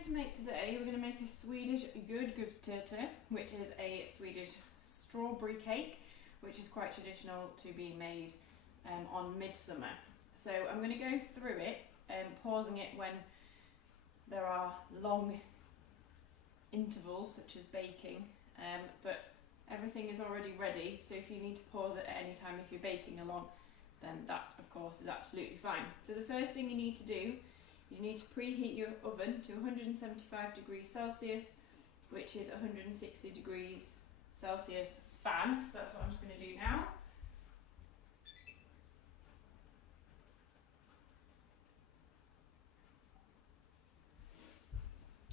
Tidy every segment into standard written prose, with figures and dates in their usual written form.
going to make today, we're going to make a Swedish jordgubbstårta, which is a Swedish strawberry cake, which is quite traditional to be made on midsummer. So I'm going to go through it, pausing it when there are long intervals such as baking, but everything is already ready, so if you need to pause it at any time if you're baking along, then that of course is absolutely fine. So the first thing you need to do, you need to preheat your oven to 175 degrees Celsius, which is 160 degrees Celsius fan, so that's what I'm just going to do now.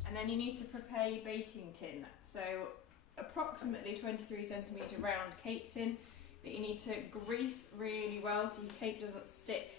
And then you need to prepare your baking tin, so approximately 23 centimetre round cake tin that you need to grease really well so your cake doesn't stick.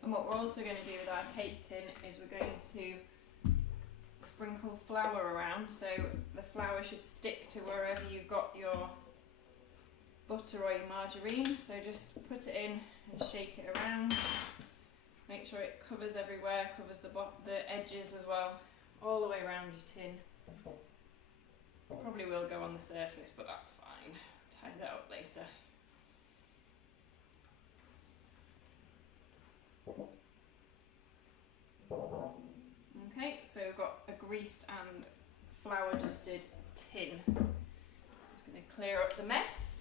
And what we're also going to do with our cake tin is we're going to sprinkle flour around, so the flour should stick to wherever you've got your butter or your margarine. So just put it in and shake it around. Make sure it covers everywhere, covers the edges as well, all the way around your tin. It probably will go on the surface, but that's fine. Tidy that up later. Okay, so we've got a greased and flour dusted tin. I'm just going to clear up the mess.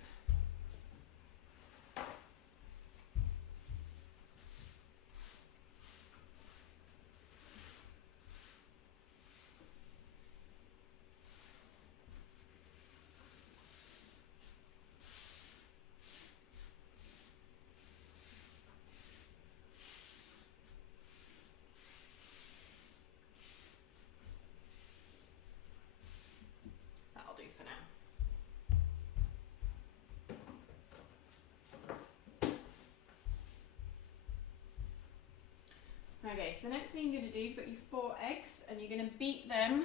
Okay, so the next thing you're going to do, you've got your 4 eggs and you're going to beat them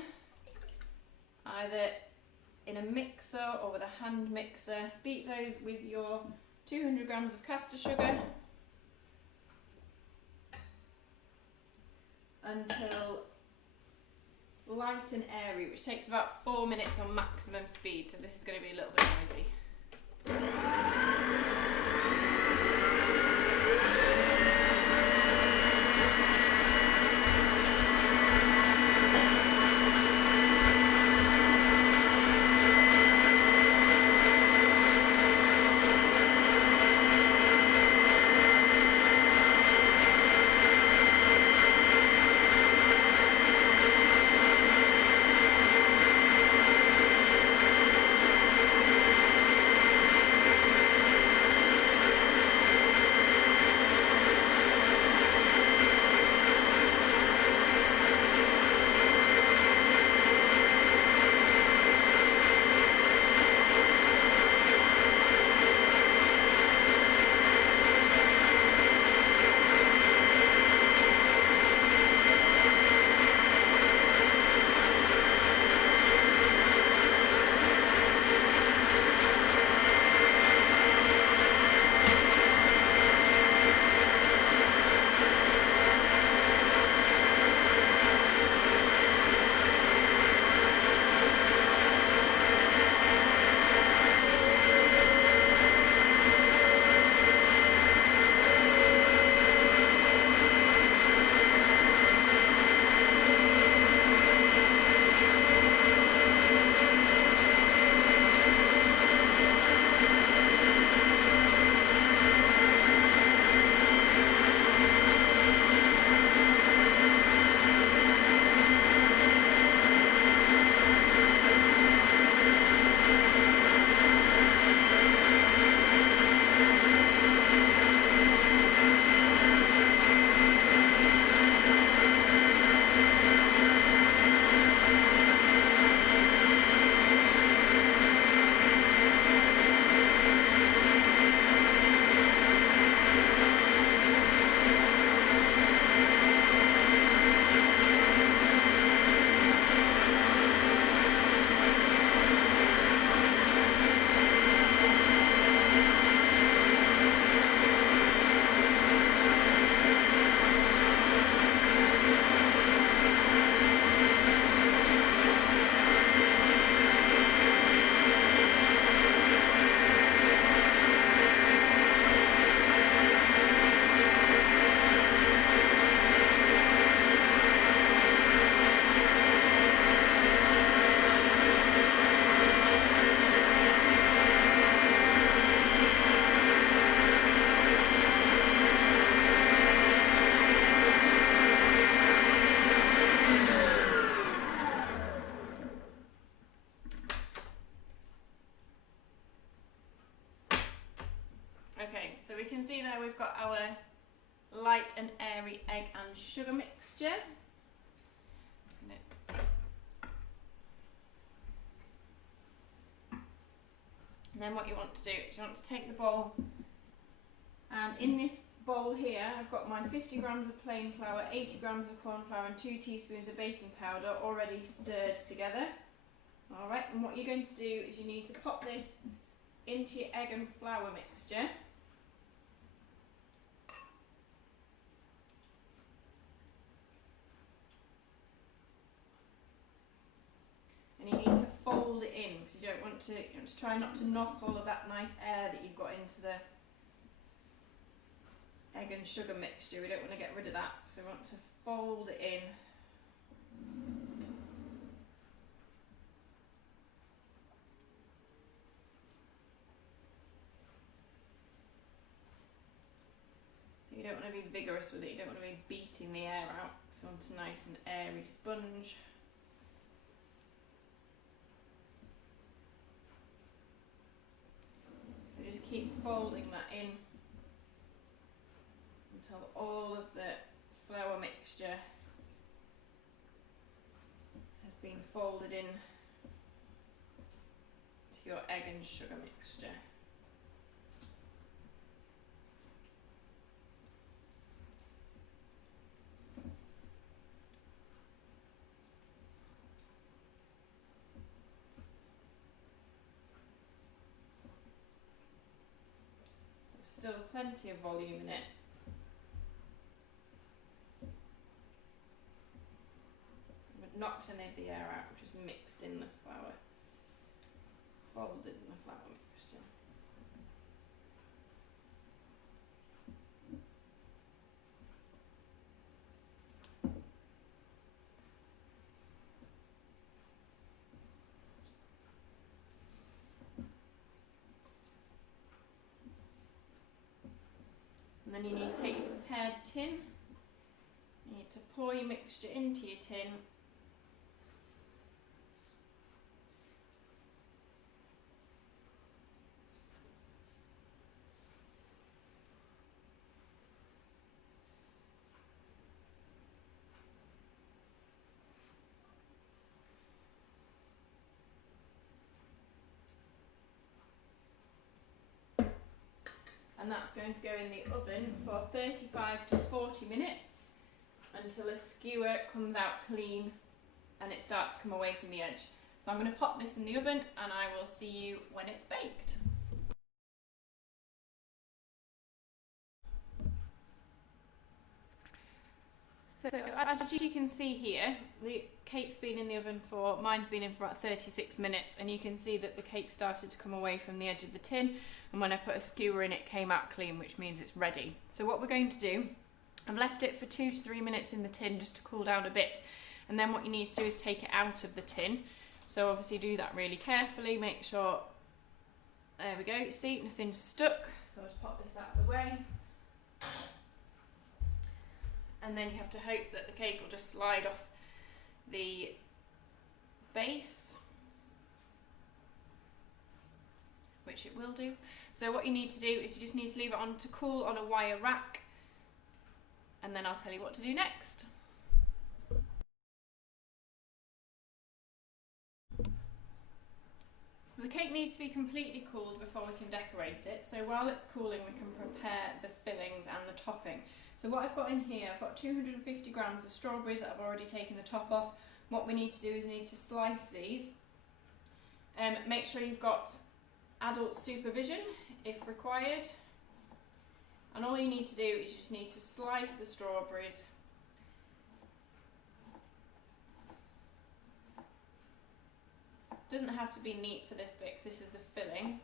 either in a mixer or with a hand mixer. Beat those with your 200 grams of caster sugar until light and airy, which takes about 4 minutes on maximum speed, so this is going to be a little bit noisy. So we can see there we've got our light and airy egg and sugar mixture. And then what you want to do is you want to take the bowl, and in this bowl here I've got my 50 grams of plain flour, 80 grams of corn flour and 2 teaspoons of baking powder already stirred together. Alright, and what you're going to do is you need to pop this into your egg and flour mixture. And you need to fold it in, because you want to try not to knock all of that nice air that you've got into the egg and sugar mixture. We don't want to get rid of that, so we want to fold it in. So you don't want to be vigorous with it, you don't want to be beating the air out, so you want a nice and airy sponge. So just keep folding that in until all of the flour mixture has been folded in to your egg and sugar mixture. There's still plenty of volume in it. Knocked any of the air out, just mixed in the flour, folded in the flour mixture. And then you need to take your prepared tin, you need to pour your mixture into your tin. And that's going to go in the oven for 35 to 40 minutes until a skewer comes out clean and it starts to come away from the edge. So I'm going to pop this in the oven and I will see you when it's baked. So as you can see here, the cake's been in the oven for, mine's been in for about 36 minutes, and you can see that the cake started to come away from the edge of the tin, and when I put a skewer in it came out clean, which means it's ready. So what we're going to do, I've left it for 2 to 3 minutes in the tin just to cool down a bit, and then what you need to do is take it out of the tin. So obviously do that really carefully, make sure, there we go, see, nothing's stuck, so I'll just pop this out of the way. And then you have to hope that the cake will just slide off the base, which it will do. So what you need to do is you just need to leave it on to cool on a wire rack, and then I'll tell you what to do next. The cake needs to be completely cooled before we can decorate it, so while it's cooling we can prepare the fillings and the topping. So what I've got in here, I've got 250 grams of strawberries that I've already taken the top off. What we need to do is we need to slice these. Make sure you've got adult supervision if required. And all you need to do is you just need to slice the strawberries. Doesn't have to be neat for this bit because this is the filling.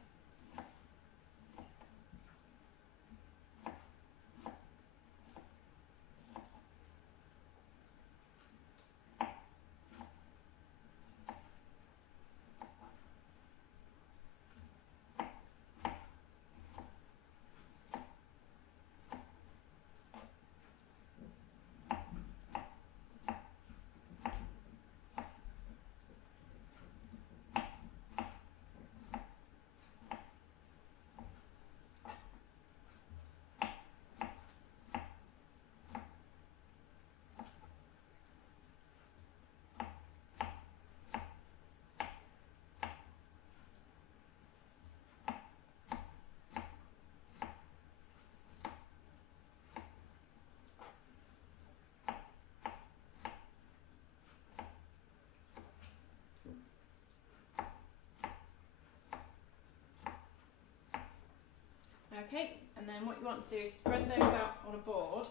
Okay, and then what you want to do is spread those out on a board.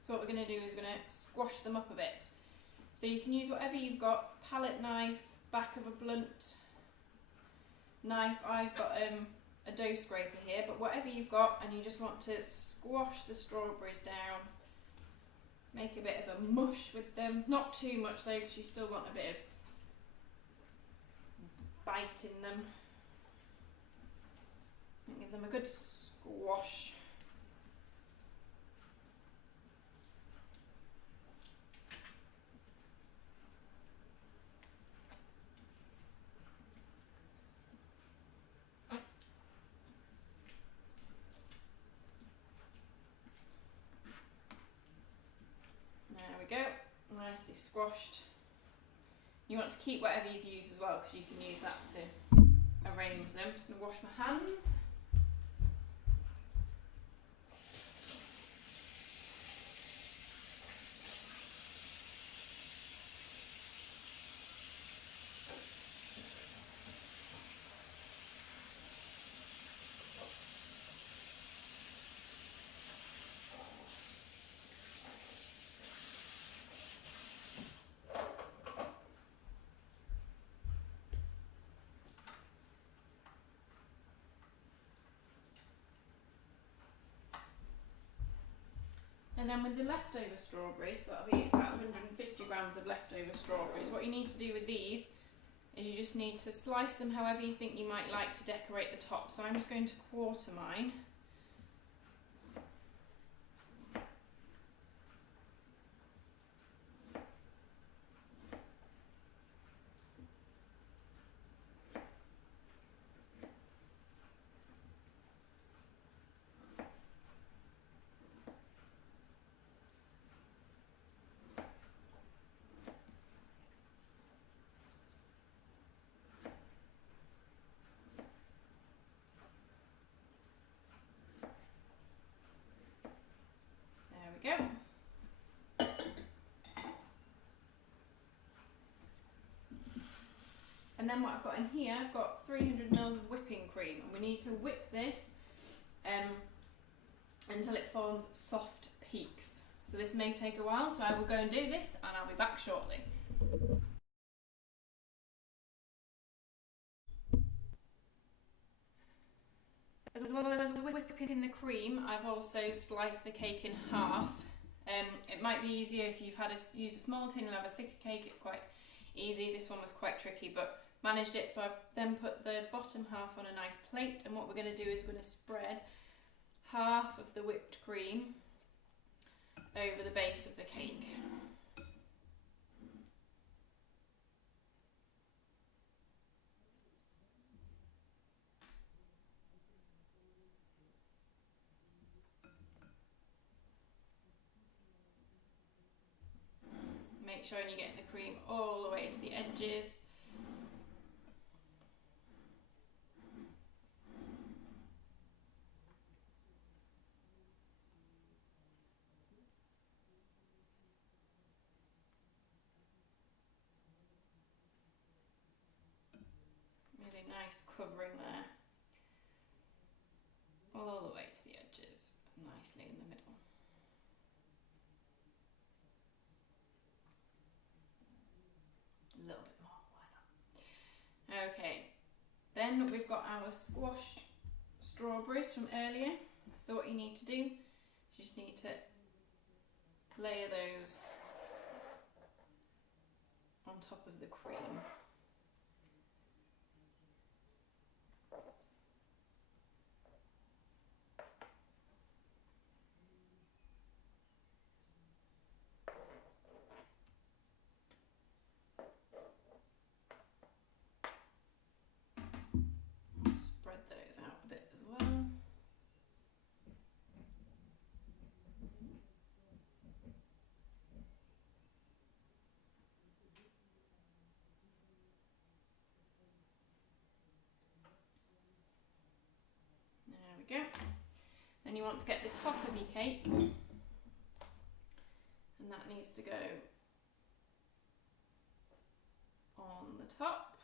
So what we're going to do is we're going to squash them up a bit. So you can use whatever you've got, palette knife, back of a blunt knife. I've got a dough scraper here, but whatever you've got, and you just want to squash the strawberries down, make a bit of a mush with them. Not too much though, because you still want a bit of bite in them. And give them a good squash. There we go, nicely squashed. You want to keep whatever you've used as well, because you can use that to arrange them. I'm just going to wash my hands. And then with the leftover strawberries, so that'll be about 150 grams of leftover strawberries, what you need to do with these is you just need to slice them however you think you might like to decorate the top. So I'm just going to quarter mine. Go. And then what I've got in here, I've got 300 ml of whipping cream, and we need to whip this until it forms soft peaks. So this may take a while, so I will go and do this and I'll be back shortly. As well as whipping the cream, I've also sliced the cake in half. It might be easier if you've had used a small tin and have a thicker cake. It's quite easy. This one was quite tricky, but managed it. So I've then put the bottom half on a nice plate, and what we're going to do is we're going to spread half of the whipped cream over the base of the cake. Make sure you're getting the cream all the way to the edges. Really nice covering there. All the way to the edges, nicely in the middle. A little bit more, why not? Okay, then we've got our squashed strawberries from earlier. So what you need to do, you just need to layer those on top of the cream. Spread those out a bit as well. There we go. Then you want to get the top of your cake, and that needs to go on the top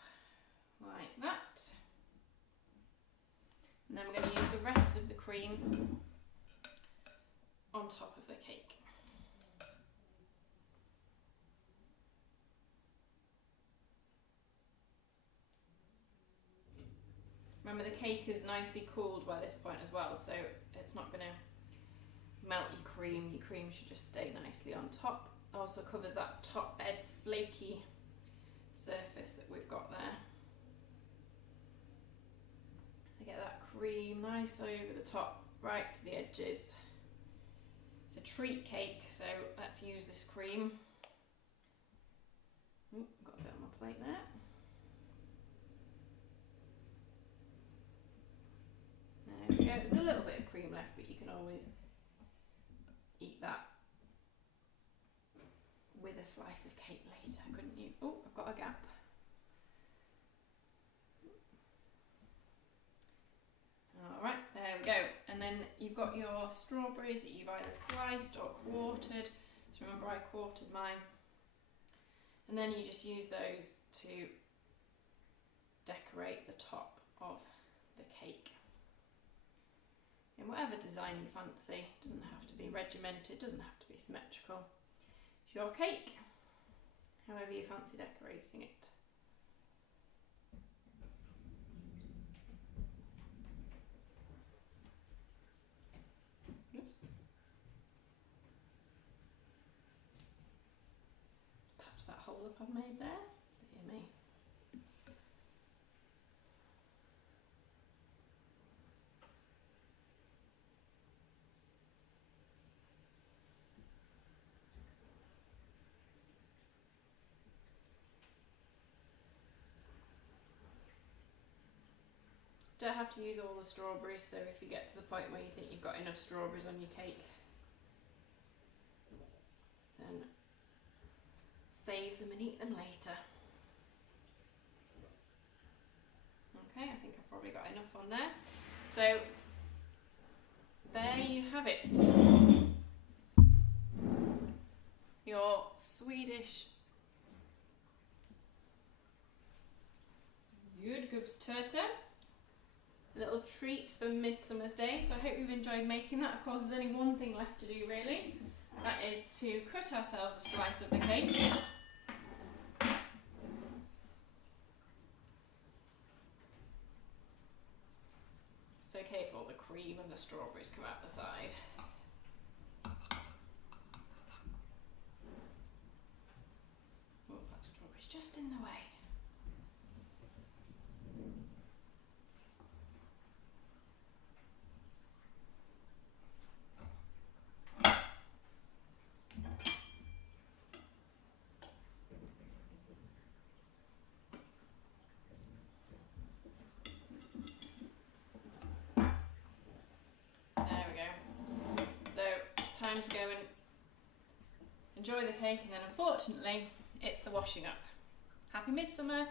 like that. And then we're going to use the rest of the cream on top of the cake. Remember, the cake is nicely cooled by this point as well, so it's not going to melt your cream. Your cream should just stay nicely on top. Also covers that top edge flaky surface that we've got there. So get that cream nice over the top, right to the edges. It's a treat cake, so let's use this cream. Ooh, got a bit on my plate there. There we go. There's a little bit of cream left, but you can always eat that with a slice of cake later, couldn't you? Oh, I've got a gap. Alright, there we go. And then you've got your strawberries that you've either sliced or quartered. So remember, I quartered mine. And then you just use those to decorate the top of the cake in whatever design you fancy. It doesn't have to be regimented, doesn't have to be symmetrical. It's your cake, however you fancy decorating it. Patch that hole up I've made there, dear me. Don't have to use all the strawberries, so if you get to the point where you think you've got enough strawberries on your cake, then save them and eat them later. Okay, I think I've probably got enough on there. So there you have it. Your Swedish jordgubbstårta. Little treat for Midsummer's Day. So I hope you've enjoyed making that. Of course, there's only one thing left to do really. That is to cut ourselves a slice of the cake. It's okay if all the cream and the strawberries come out the side. Oh, that strawberry's just in the way. Time to go and enjoy the cake, and then unfortunately it's the washing up. Happy Midsummer!